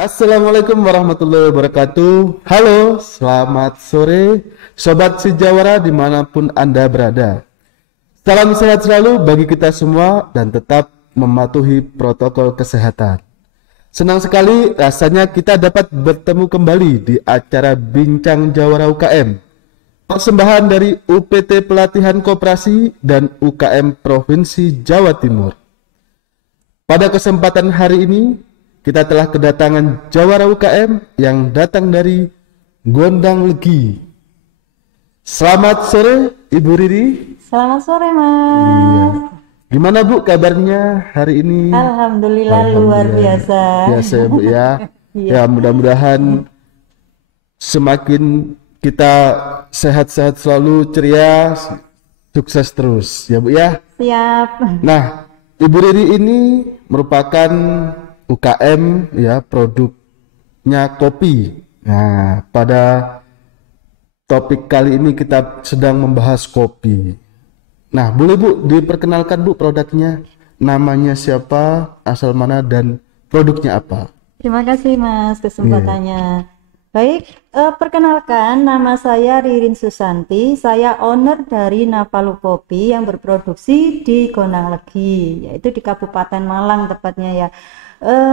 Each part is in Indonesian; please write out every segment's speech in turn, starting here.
Assalamualaikum warahmatullahi wabarakatuh. Halo, selamat sore Sobat Sejawara dimanapun Anda berada. Salam sehat selalu bagi kita semua dan tetap mematuhi protokol kesehatan. Senang sekali rasanya kita dapat bertemu kembali di acara Bincang Jawara UKM, persembahan dari UPT Pelatihan Koperasi dan UKM Provinsi Jawa Timur. Pada kesempatan hari ini kita telah kedatangan Jawara UKM yang datang dari Gondang Legi. Selamat sore Ibu Riri. Selamat sore Mas. Iya. Gimana Bu kabarnya hari ini? Alhamdulillah luar biasa. Biasa ya Bu ya. Iya. Ya mudah-mudahan semakin kita sehat-sehat selalu, ceria, sukses terus ya Bu ya. Siap. Nah, Ibu Riri ini merupakan UKM ya, produknya kopi. Nah, pada topik kali ini kita sedang membahas kopi. Nah, boleh Bu diperkenalkan Bu produknya, namanya siapa, asal mana dan produknya apa? Terima kasih Mas kesempatannya. Baik, perkenalkan nama saya Ririn Susanti. Saya owner dari Navalu Kopi yang berproduksi di Gondang Legi, yaitu di Kabupaten Malang tepatnya ya.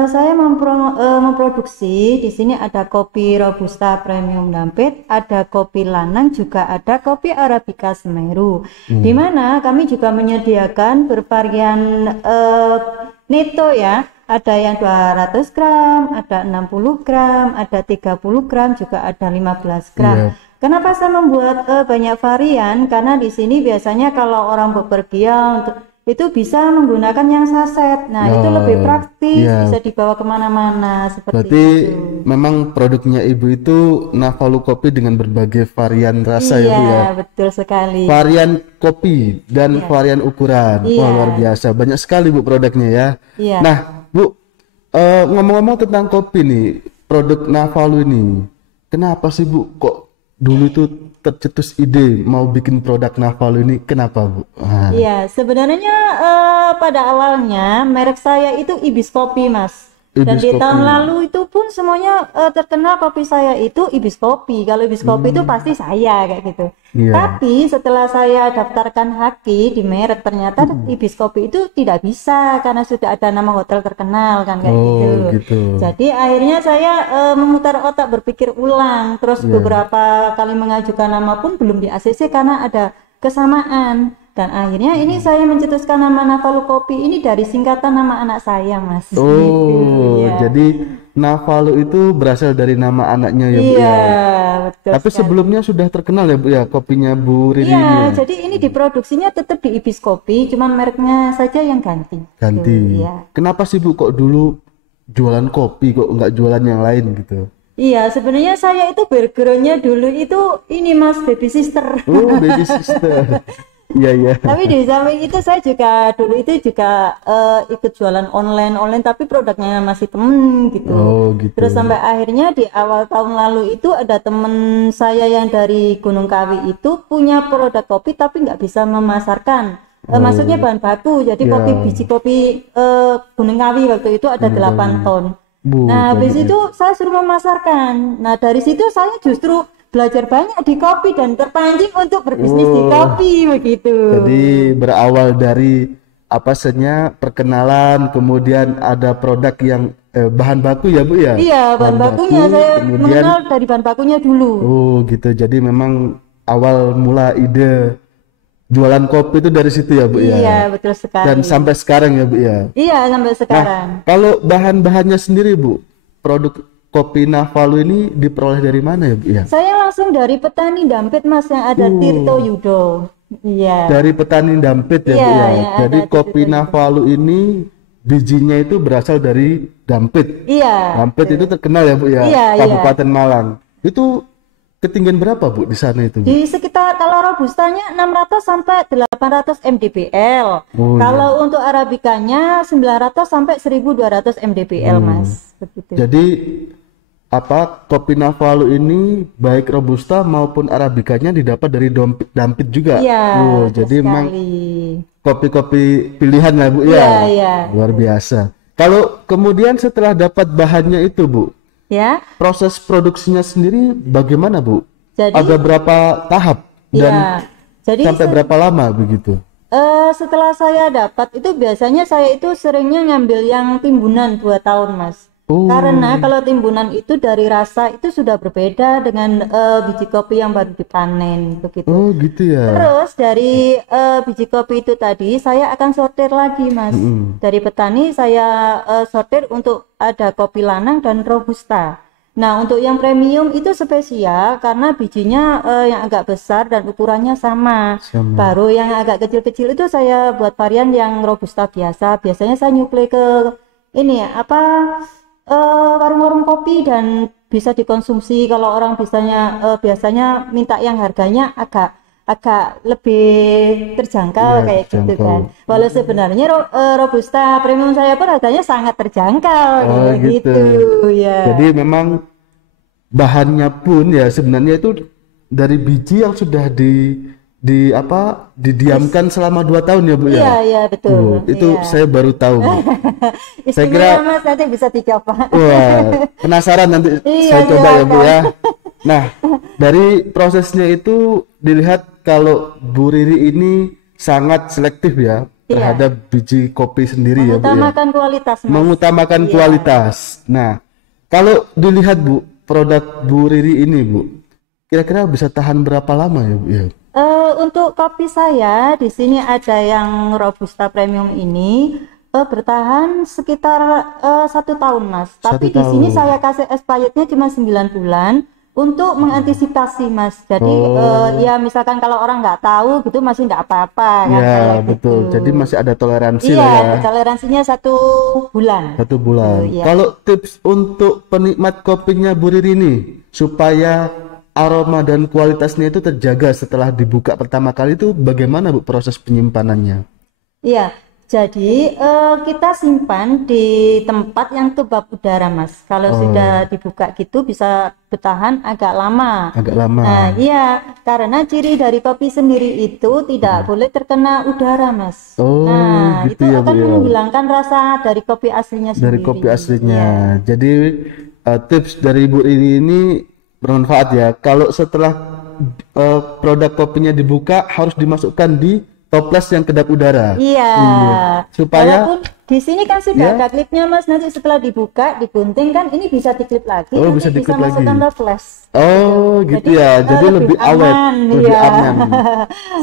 Saya memproduksi di sini ada kopi Robusta Premium Dampit, ada kopi Lanang, juga ada kopi Arabica Semeru. Di mana kami juga menyediakan bervarian neto ya. Ada yang 200 gram, ada 60 gram, ada 30 gram, juga ada 15 gram. Kenapa saya membuat banyak varian? Karena di sini biasanya kalau orang bepergian itu bisa menggunakan yang saset. Nah, itu lebih praktis, bisa dibawa kemana-mana seperti Berarti itu. memang produknya Ibu itu Navalu Kopi dengan berbagai varian rasa ya Bu ya? Iya, betul sekali. Varian kopi dan varian ukuran. Wah, luar biasa. Banyak sekali Bu produknya ya. Iya. Nah, Bu, ngomong-ngomong tentang kopi nih, produk Navalu ini, kenapa sih Bu kok dulu itu tercetus ide mau bikin produk Navalu ini? Kenapa Bu? Iya, sebenarnya pada awalnya merek saya itu Ibis Kopi Mas. Dan Ibis di tahun Kopi. lalu itu pun semuanya terkenal kopi saya itu Ibis Kopi. Kalau Ibis Kopi itu pasti saya kayak gitu. Iya. Tapi setelah saya daftarkan haki di merek, ternyata Ibis Kopi itu tidak bisa karena sudah ada nama hotel terkenal kan kayak gitu. Jadi akhirnya saya memutar otak berpikir ulang. Terus beberapa kali mengajukan nama pun belum di ACC karena ada kesamaan. Dan akhirnya ini saya mencetuskan nama Navalu Kopi ini dari singkatan nama anak saya Mas. Oh, Iya. jadi Navalu itu berasal dari nama anaknya ya Bu Iya, ya. betul Tapi sekali. sebelumnya sudah terkenal ya Bu ya kopinya Bu Riri Iya, ini ya? jadi ini diproduksinya tetap di Ibis Kopi, cuman mereknya saja yang ganti. Ganti. Iya. Kenapa sih Bu kok dulu jualan kopi kok nggak jualan yang lain gitu? Iya, sebenarnya saya itu backgroundnya dulu itu ini Mas, baby sister. Oh, baby sister. Iya iya. Tapi di samping itu saya juga dulu itu juga ikut jualan online tapi produknya masih temen gitu. Oh gitu. Terus sampai akhirnya di awal tahun lalu itu ada temen saya yang dari Gunung Kawi itu punya produk kopi tapi nggak bisa memasarkan. Maksudnya bahan baku, jadi kopi biji kopi Gunung Kawi waktu itu ada 8 ton. Nah habis itu saya suruh memasarkan. Nah dari situ saya justru belajar banyak di kopi dan terpancing untuk berbisnis di kopi begitu. Jadi berawal dari apa saja perkenalan, kemudian ada produk yang bahan baku ya Bu ya? Iya, bahan bakunya baku, saya kemudian mengenal dari bahan bakunya dulu. oh gitu. Jadi memang awal mula ide jualan kopi itu dari situ ya Bu ya? Iya, betul sekali. Dan sampai sekarang ya Bu ya? Iya, sampai sekarang. Kalau bahan-bahannya sendiri Bu, produk kopi Navalu ini diperoleh dari mana ya Bu ya? Saya langsung dari petani Dampit Mas yang ada Tirto Yudo. Iya. Dari petani Dampit ya Bu Iya, ya? yang Jadi ada di kopi Tirto Navalu ini bijinya itu berasal dari Dampit. Iya. Dampit itu terkenal ya Bu ya? Iya, Kabupaten Malang. Itu ketinggian berapa Bu di sana itu Bu? Di sekitar kalau robustanya 600 sampai 800 mdpl. Kalau untuk arabikanya 900 sampai 1200 mdpl Mas. Begitu. Jadi apa kopi Navalu ini baik robusta maupun arabikanya didapat dari Dampit juga. Iya, betul jadi memang sekali. kopi-kopi pilihan lah Bu Iya, ya. iya. Luar biasa. Kalau kemudian setelah dapat bahannya itu Bu, Ya. Proses produksinya sendiri bagaimana, Bu? Jadi Ada berapa tahap dan ya. Jadi sampai berapa lama begitu? setelah saya dapat itu biasanya saya itu seringnya ngambil yang timbunan 2 tahun, Mas. Oh. Karena kalau timbunan itu dari rasa itu sudah berbeda dengan biji kopi yang baru dipanen begitu. Oh, gitu ya. Terus dari biji kopi itu tadi saya akan sortir lagi, Mas. Dari petani saya sortir untuk ada kopi lanang dan robusta. Nah, untuk yang premium itu spesial karena bijinya yang agak besar dan ukurannya sama. Baru yang agak kecil-kecil itu saya buat varian yang robusta biasa. Biasanya saya nyuplai ke ini apa warung-warung kopi dan bisa dikonsumsi kalau orang biasanya minta yang harganya agak lebih terjangkau kayak gitu kan. Walau sebenarnya robusta premium saya pun harganya sangat terjangkau gitu ya. Jadi memang bahannya pun ya sebenarnya itu dari biji yang sudah didiamkan selama 2 tahun ya, Bu ya. Iya betul. Itu saya baru tahu, Bu. Saya kira Mas nanti bisa dicoba. Wah, penasaran nanti saya coba ya, Bu ya. Nah, dari prosesnya itu dilihat kalau Bu Riri ini sangat selektif ya terhadap biji kopi sendiri ya, Bu ya. Mengutamakan kualitas, Mas. Mengutamakan kualitas. Nah, kalau dilihat, Bu, produk Bu Riri ini, Bu, kira-kira bisa tahan berapa lama ya, Bu ya? Untuk kopi saya di sini ada yang robusta premium ini bertahan sekitar 1 tahun, Mas. Tapi di sini saya kasih expirednya cuma 9 bulan untuk mengantisipasi, Mas. Jadi ya misalkan kalau orang nggak tahu gitu masih nggak apa-apa kan. Ya betul. Gitu. Jadi masih ada toleransi lah ya. ya. Toleransinya 1 bulan. 1 bulan. Ya. Kalau tips untuk penikmat kopinya Bu Riri ini supaya aroma dan kualitasnya itu terjaga setelah dibuka pertama kali itu bagaimana, Bu, proses penyimpanannya? Iya, jadi kita simpan di tempat yang kebab udara, Mas. Kalau sudah dibuka gitu bisa bertahan agak lama. Agak lama. Nah, iya, karena ciri dari kopi sendiri itu tidak boleh terkena udara, Mas. Nah, gitu itu ya, akan Bu, ya. menghilangkan rasa dari kopi aslinya Dari sendiri. kopi aslinya. Jadi tips dari Bu Riri ini bermanfaat ya. Kalau setelah produk kopinya dibuka harus dimasukkan di toples yang kedap udara. Iya. Supaya walaupun di sini kan sudah ada klipnya, Mas. Nanti setelah dibuka, digunting kan ini bisa diklip lagi. Oh, nanti bisa diklip lagi. masukkan toples. Oh, gitu ya. Jadi lebih awet, lebih aman.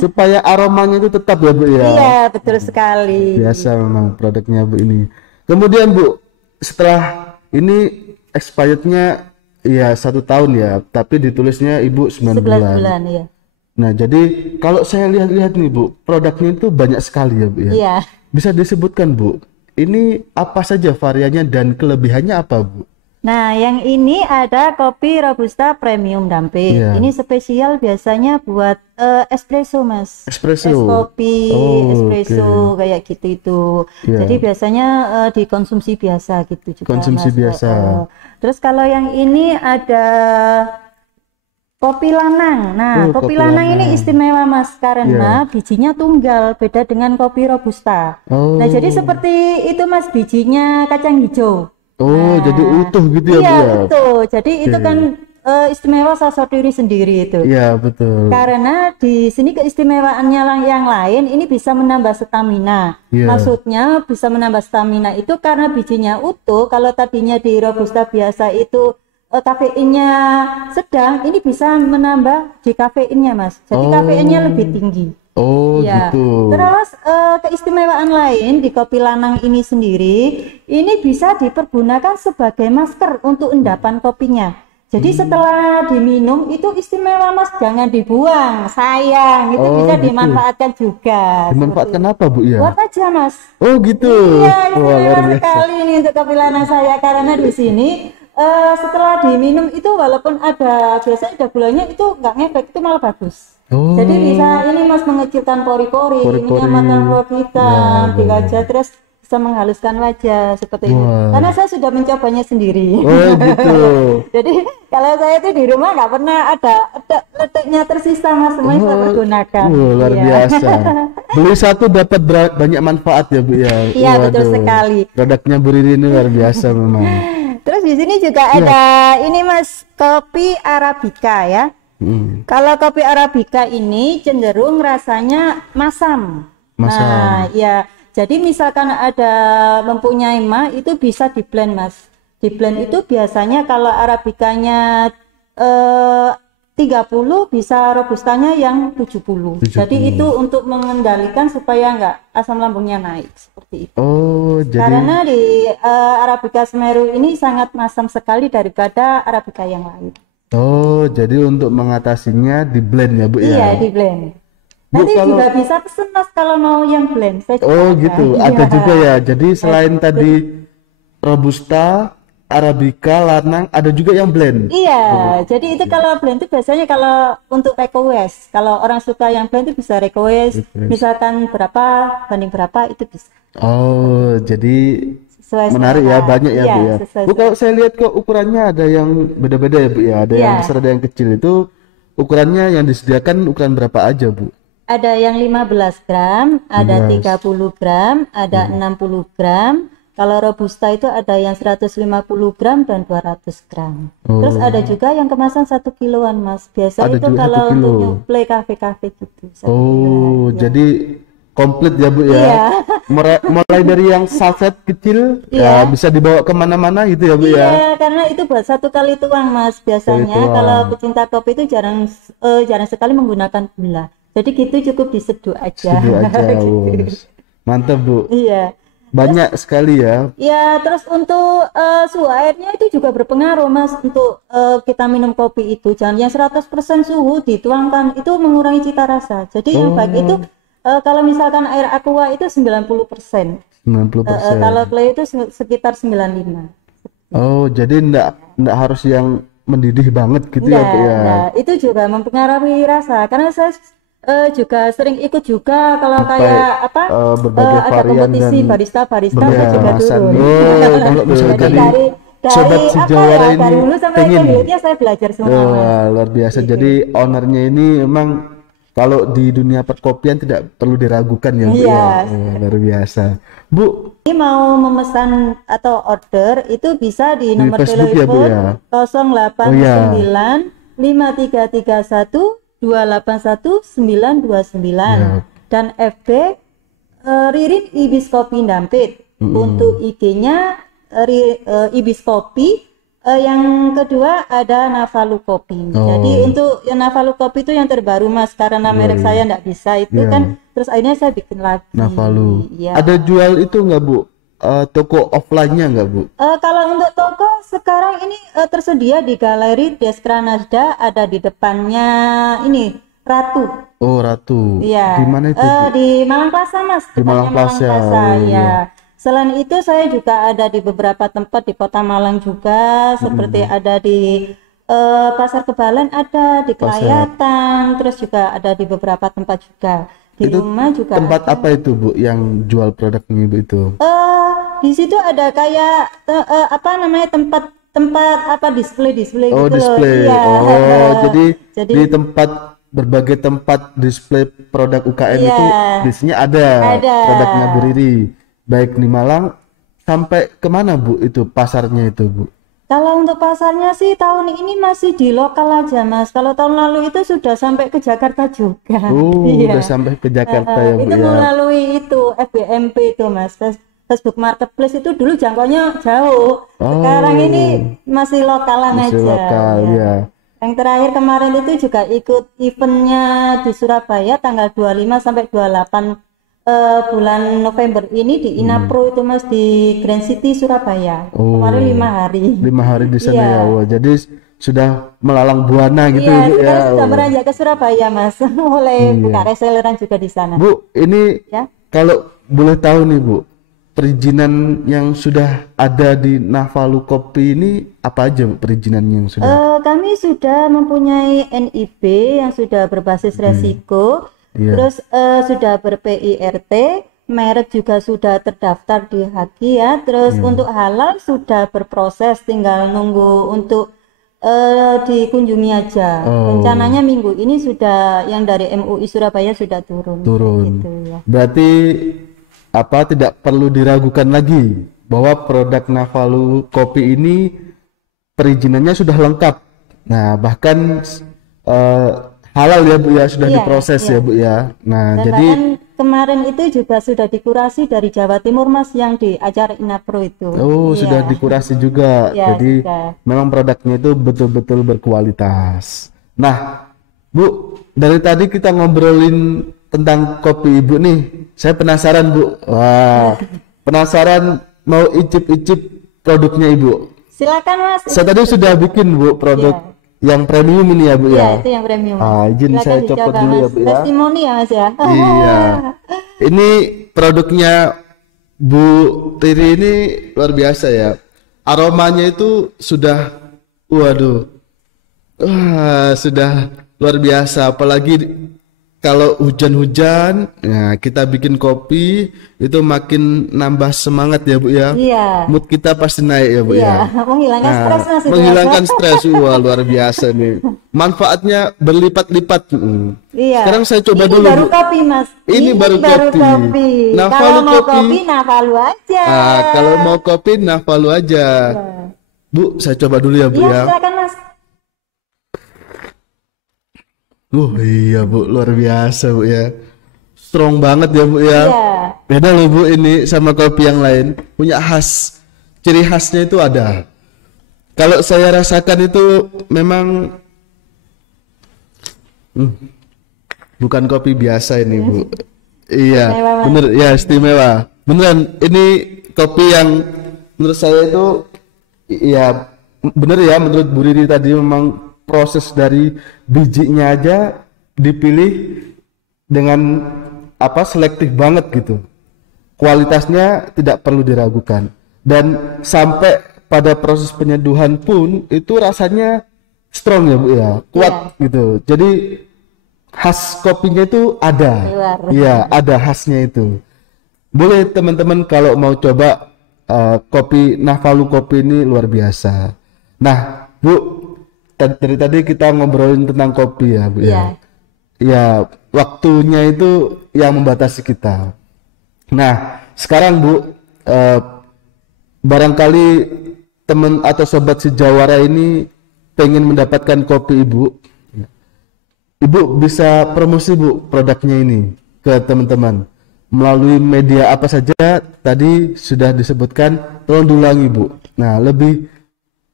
Supaya aromanya itu tetap ya, Bu ya. Iya, betul sekali. Biasa memang produknya Bu ini. Kemudian, Bu, setelah ini expirednya ya 1 tahun ya, tapi ditulisnya Ibu 9 bulan. Ya. Nah, jadi kalau saya lihat-lihat nih, Bu, produknya itu banyak sekali ya, Bu ya. Iya. Bisa disebutkan, Bu, ini apa saja variannya dan kelebihannya apa, Bu? Nah, yang ini ada kopi Robusta Premium Damping. Iya. Ini spesial biasanya buat espresso, Mas. Espresso. Es kopi, espresso kayak gitu itu. Iya. Jadi biasanya dikonsumsi biasa gitu juga, Konsumsi Mas. biasa. Terus kalau yang ini ada kopi lanang. Nah, kopi lanang ini istimewa, Mas, karena bijinya tunggal, beda dengan kopi Robusta. Nah, jadi seperti itu, Mas, bijinya kacang hijau. Jadi utuh gitu ya, Bu Iya, ya? betul. Jadi itu kan istimewa saya sortiri sendiri itu. Iya, betul. Karena di sini keistimewaannya yang lain ini bisa menambah stamina. Maksudnya bisa menambah stamina itu karena bijinya utuh. Kalau tadinya di Robusta biasa itu kafeinnya sedang, ini bisa menambah di kafeinnya, Mas. Jadi kafeinnya lebih tinggi. Gitu. Terus keistimewaan lain di kopi lanang ini sendiri, ini bisa dipergunakan sebagai masker untuk endapan kopinya. Jadi setelah diminum itu istimewa, Mas, jangan dibuang, sayang. Itu bisa dimanfaatkan juga. Dimanfaatkan apa, Bu ya? Buat aja, Mas. Oh, gitu. Iya, istimewa sekali ini untuk kopi lanang saya karena di sini setelah diminum itu walaupun biasanya ada gulanya itu nggak ngefek, itu malah bagus. Jadi bisa ini, Mas, mengecilkan pori-pori, menyamakan kulit hitam di wajah, terus bisa menghaluskan wajah seperti itu. Karena saya sudah mencobanya sendiri. Gitu. Jadi kalau saya itu di rumah nggak pernah ada letaknya tersisa, Mas, semuanya saya pergunakan. Luar biasa. Beli satu dapat banyak manfaat ya, Bu ya. Iya, betul sekali. Produknya Bu Riri ini luar biasa memang. Terus di sini juga ada ini Mas, kopi Arabica ya. Kalau kopi Arabica ini cenderung rasanya masam. Nah, ya. Jadi misalkan ada mempunyai mah itu bisa di blend Mas. Di blend itu biasanya kalau Arabicanya 30 bisa robustanya yang 70. Jadi itu untuk mengendalikan supaya enggak asam lambungnya naik seperti itu. Oh, jadi karena di Arabica Semeru ini sangat masam sekali daripada Arabica yang lain. Oh, jadi untuk mengatasinya di blend ya Bu ya? Iya, di blend. Nanti juga bisa pesen Mas kalau mau yang blend. Gitu, ada juga ya. Jadi selain tadi Robusta, Arabica, Lanang, ada juga yang blend. Iya, jadi itu kalau blend itu biasanya kalau untuk request. Kalau orang suka yang blend itu bisa request. Misalkan berapa banding berapa itu bisa. Oh, jadi menarik ya, banyak ya Bu ya. Bu, kalau saya lihat kok ukurannya ada yang beda-beda ya Bu ya. Ada yang besar, ada yang kecil. Itu ukurannya yang disediakan ukuran berapa aja Bu? Ada yang 15 gram, ada 30 gram, ada 60 gram. Kalau Robusta itu ada yang 150 gram dan 200 gram. Terus ada juga yang kemasan 1 kiloan Mas. Biasa itu kalau untuk nyuplai kafe-kafe gitu. Jadi komplit ya Bu ya. Mulai dari yang saset kecil ya bisa dibawa kemana-mana gitu ya Bu ya. Iya, karena itu buat 1 kali tuang Mas. Biasanya kalau pecinta kopi itu jarang sekali menggunakan gula. Jadi gitu cukup diseduh aja. Gitu. Mantap Bu. Iya. Banyak sekali ya. Ya, terus untuk suhu airnya itu juga berpengaruh Mas untuk kita minum kopi itu. Jangan yang 100% suhu dituangkan, itu mengurangi cita rasa. Jadi yang baik itu kalau misalkan air aqua itu 90%. 90%. Kalau clay itu sekitar 95. Oh, jadi enggak harus yang mendidih banget gitu ya Bu ya. Nah, itu juga mempengaruhi rasa. Karena saya juga sering ikut juga kalau kayak berbagai ada kompetisi barista juga turun. Kalau misalkan dari Sobat Sejawara ini dari dulu sampai akhirnya saya belajar semua. Luar biasa. Jadi ownernya ini memang kalau di dunia perkopian tidak perlu diragukan ya Bu ya. Luar biasa. Bu, ini mau memesan atau order itu bisa di nomor telepon 089 5331 281929 dan FB Ririn Ibis Kopi Dampit. Untuk IG-nya Ibis Kopi. Yang kedua ada Navalu Kopi. Jadi untuk Navalu Kopi itu yang terbaru Mas, karena merek saya enggak bisa itu kan, terus akhirnya saya bikin lagi. Navalu. Ada jual itu enggak Bu? Toko offline-nya enggak Bu? Kalau untuk toko sekarang ini tersedia di Galeri Deskra Nasda, ada di depannya ini Ratu. Oh, Ratu. Iya. Di mana itu? Di Malang Plaza Mas. Di Malang Plaza. Ya. Selain itu saya juga ada di beberapa tempat di Kota Malang juga, seperti ada di Pasar Kebalan, ada di Kelayatan, terus juga ada di beberapa tempat juga. Di itu rumah juga tempat ada. apa itu Bu yang jual produknya Ibu itu? Di situ ada kayak tempat display Oh, gitu display. Iya. Jadi di tempat berbagai tempat display produk UKM itu biasanya ada produknya Bu Riri. Baik di Malang sampai kemana Bu itu pasarnya itu Bu? Kalau untuk pasarnya sih tahun ini masih di lokal aja Mas. Kalau tahun lalu itu sudah sampai ke Jakarta juga. Udah sampai ke Jakarta ya Bu itu ya. melalui itu FBMP itu Mas. Facebook Marketplace itu dulu jangkauannya jauh. Sekarang ini masih lokalan aja. Lokal ya. Yang terakhir kemarin itu juga ikut eventnya di Surabaya tanggal 25 sampai 28 bulan November ini di Inapro itu Mas, di Grand City Surabaya. Kemarin 5 hari. 5 hari di sana ya. Wah, jadi sudah melalang buana gitu ya. Sudah beranjak ke Surabaya Mas. Mulai buka reselleran juga di sana. Bu, ini kalau boleh tahu nih Bu, perizinan yang sudah ada di Navalu Kopi ini apa aja Bu, perizinan yang sudah? Kami sudah mempunyai NIB yang sudah berbasis resiko. Terus sudah ber-PIRT, merek juga sudah terdaftar di HAKI ya. Terus untuk halal sudah berproses, tinggal nunggu untuk dikunjungi aja. Rencananya minggu ini sudah yang dari MUI Surabaya sudah turun. Gitu, ya. Berarti tidak perlu diragukan lagi bahwa produk Navalu Kopi ini perizinannya sudah lengkap. Nah, bahkan eh, halal ya Bu ya, sudah Iya, diproses iya. ya Bu ya. Nah, Dan jadi bahkan kemarin itu juga sudah dikurasi dari Jawa Timur Mas yang di acara Inapro itu. sudah Iya, dikurasi juga. ya Jadi sudah. memang produknya itu betul-betul berkualitas. Nah, Bu, dari tadi kita ngobrolin tentang kopi Ibu nih. Saya penasaran Bu. Wah, penasaran mau icip-icip produknya Ibu. Silakan Mas. Saya tadi sudah bikin Bu produk yang premium ini ya Bu Iya, ya. itu yang premium. Izin Silakan saya dicoba, copot dulu ya Mas. Bu ya. Testimoni ya Mas ya. Iya. Ini produknya Bu Riri ini luar biasa ya. Aromanya itu sudah, waduh, sudah luar biasa. Apalagi kalau hujan-hujan, nah kita bikin kopi itu makin nambah semangat ya Bu ya. Iya. Mood kita pasti naik ya Bu Iya, ya. menghilangkan Nah, stres Mas itu, Mas. menghilangkan stres, wah luar biasa nih. Manfaatnya berlipat-lipat. Iya. Sekarang saya coba Ini dulu baru Bu. kopi Mas. Ini baru kopi. Nah, Kalau Valu mau kopi. kopi, Navalu aja. Kalau mau kopi, Navalu aja. Bu, saya coba dulu ya Bu Iya, ya. silakan Mas. Iya Bu, luar biasa Bu ya. Strong banget ya Bu ya. Iya. Beda loh Bu ini sama kopi yang lain. Punya khas. Ciri khasnya itu ada. Kalau saya rasakan itu memang bukan kopi biasa ini Bu. Iya, Istimewa, Mas. bener ya, istimewa. Beneran, ini kopi yang menurut saya itu ya bener ya, menurut Bu Riri tadi memang proses dari bijinya aja dipilih dengan selektif banget gitu. Kualitasnya tidak perlu diragukan. Dan sampai pada proses penyeduhan pun itu rasanya strong ya Bu ya, kuat gitu. Jadi khas kopinya itu ada. Luar. Iya, ada khasnya itu. Boleh teman-teman kalau mau coba kopi Navalu kopi ini luar biasa. Nah, Bu, dari tadi kita ngobrolin tentang kopi ya, Bu Iya. ya. Ya, waktunya itu yang membatasi kita. Nah, sekarang Bu, barangkali teman atau sobat sejawara ini pengen mendapatkan kopi Ibu. Ibu bisa promosi Bu produknya ini ke teman-teman melalui media apa saja tadi sudah disebutkan, tolong diulangi Bu. Nah, lebih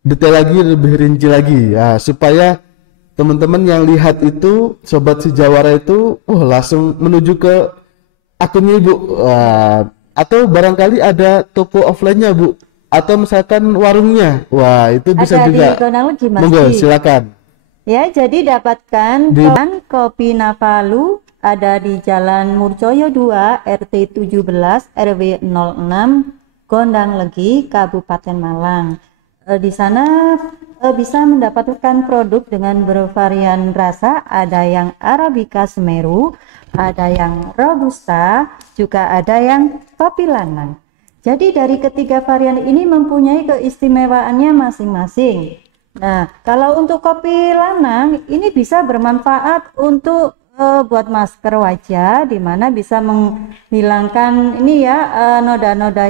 detail lagi, lebih rinci lagi ya, supaya teman-teman yang lihat itu, sobat sejawara itu langsung menuju ke akunnya Ibu. Atau barangkali ada toko offline-nya Bu, atau misalkan warungnya. Wah, itu bisa Ada juga. di Gonalegi Mas. Monggo silakan. Ya, jadi dapatkan kopi Navalu ada di Jalan Murcoyo 2 RT 17 RW 06 Gondang Legi Kabupaten Malang. Di sana bisa mendapatkan produk dengan bervarian rasa, ada yang Arabica Semeru, ada yang Robusta, juga ada yang kopi lanang. Jadi dari ketiga varian ini mempunyai keistimewaannya masing-masing. Nah, kalau untuk kopi lanang ini bisa bermanfaat untuk buat masker wajah, di mana bisa menghilangkan ini ya noda-noda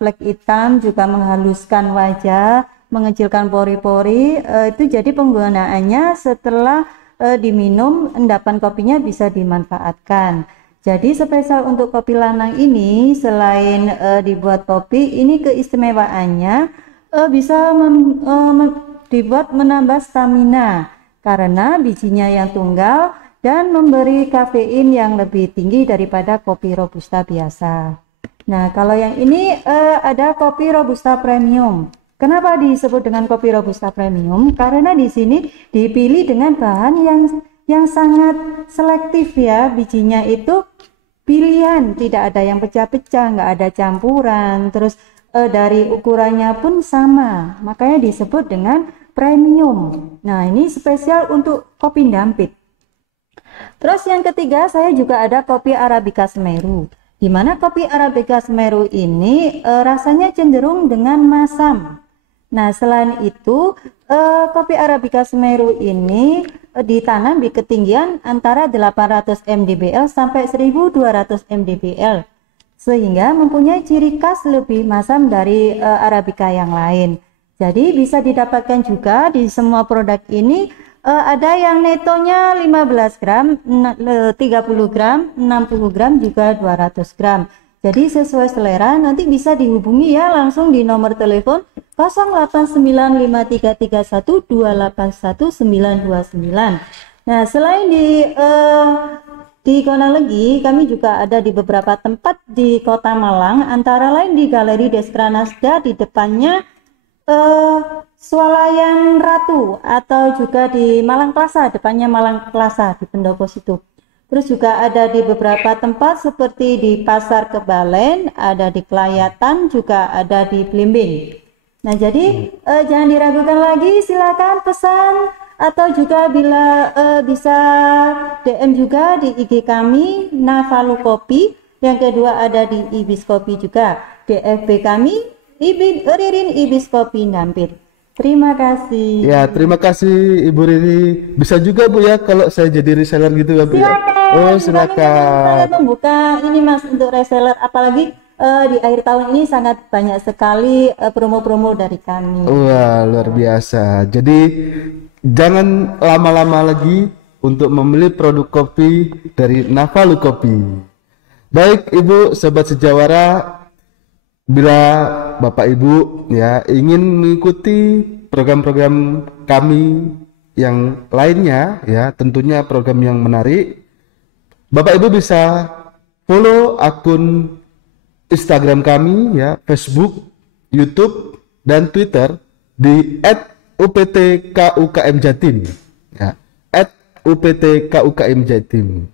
flek hitam, juga menghaluskan wajah, mengecilkan pori-pori. Itu jadi penggunaannya setelah diminum, endapan kopinya bisa dimanfaatkan. Jadi spesial untuk kopi lanang ini selain dibuat kopi, ini keistimewaannya bisa dibuat menambah stamina karena bijinya yang tunggal dan memberi kafein yang lebih tinggi daripada kopi robusta biasa. Nah, kalau yang ini ada kopi robusta premium. Kenapa disebut dengan kopi robusta premium? Karena di sini dipilih dengan bahan yang sangat selektif ya, bijinya itu pilihan, tidak ada yang pecah-pecah, nggak ada campuran, terus dari ukurannya pun sama, makanya disebut dengan premium. Nah, ini spesial untuk kopi dampit. Terus yang ketiga, saya juga ada kopi Arabica Semeru, di mana kopi Arabica Semeru ini rasanya cenderung dengan masam. Nah, selain itu kopi Arabica Semeru ini ditanam di ketinggian antara 800 mdbl sampai 1200 mdbl, sehingga mempunyai ciri khas lebih masam dari Arabica yang lain. Jadi bisa didapatkan juga di semua produk ini ada yang netonya 15 gram, 30 gram, 60 gram, juga 200 gram. Jadi sesuai selera, nanti bisa dihubungi ya langsung di nomor telepon 0895331281 929. Nah, selain di Gonalegi, kami juga ada di beberapa tempat di Kota Malang, antara lain di Galeri Despranasda di depannya Swalayan Ratu, atau juga di Malang Plaza, depannya Malang Plaza di Pendopo situ. Terus juga ada di beberapa tempat seperti di Pasar Kebalen, ada di Kelayatan, juga ada di Blimbing. Nah, jadi jangan diragukan lagi, silakan pesan atau juga bila bisa DM juga di IG kami Navalu Kopi. Yang kedua ada di Ibis Kopi juga. Di FB kami Ririn Ibis Kopi Dampit. Terima kasih. Ya, terima kasih Ibu Riri. Bisa juga Bu ya kalau saya jadi reseller gitu ya Bu. Silakan. Oh, silakan. Saya membuka ini Mas untuk reseller, apalagi di akhir tahun ini sangat banyak sekali promo-promo dari kami. Wah, luar biasa. Jadi jangan lama-lama lagi untuk membeli produk kopi dari Navalu Kopi. Baik Ibu, Sobat Sejawara, bila Bapak Ibu ya ingin mengikuti program-program kami yang lainnya ya, tentunya program yang menarik, Bapak Ibu bisa follow akun Instagram kami ya, Facebook, YouTube, dan Twitter di @UPTKUKMJatim ya, @UPTKUKMJatim.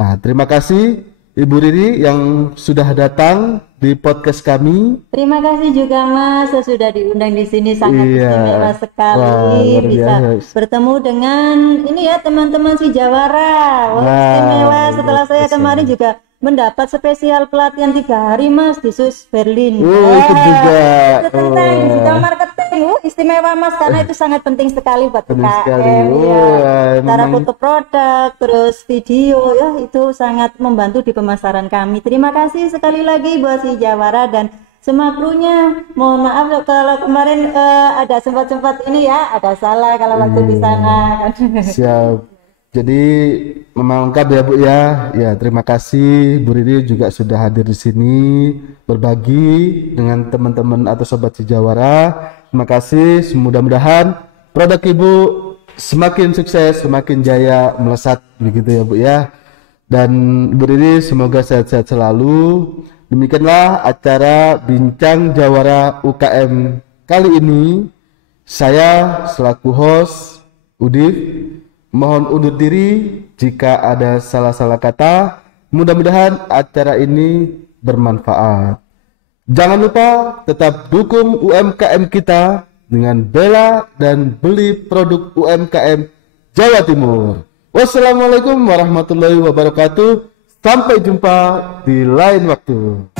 Nah, terima kasih Ibu Riri yang sudah datang di podcast kami. Terima kasih juga Mas, saya sudah diundang di sini, sangat istimewa sekali. Wah, bisa bertemu dengan ini ya teman-teman Sejawara. Wah, istimewa. Setelah saya kemarin juga mendapat spesial pelatihan 3 hari Mas di Swiss Berlin. Itu juga tentang digital marketing. Istimewa Mas, karena itu sangat penting sekali buat UKM ya. Cara foto produk, terus video ya, itu sangat membantu di pemasaran kami. Terima kasih sekali lagi buat Sejawara dan semua krunya. Mohon maaf kalau kemarin ada sempat ini ya, ada salah kalau waktu di sana. Siap. Jadi memang lengkap ya Bu ya. Ya, terima kasih Bu Riri juga sudah hadir di sini berbagi dengan teman-teman atau Sobat Sejawara. Terima kasih. Mudah-mudahan produk Ibu semakin sukses, semakin jaya, melesat begitu ya Bu ya. Dan Bu Riri semoga sehat-sehat selalu. Demikianlah acara Bincang Jawara UKM kali ini. Saya selaku host Udif mohon undur diri jika ada salah-salah kata. Mudah-mudahan acara ini bermanfaat. Jangan lupa tetap dukung UMKM kita dengan bela dan beli produk UMKM Jawa Timur. Wassalamualaikum warahmatullahi wabarakatuh. Sampai jumpa di lain waktu.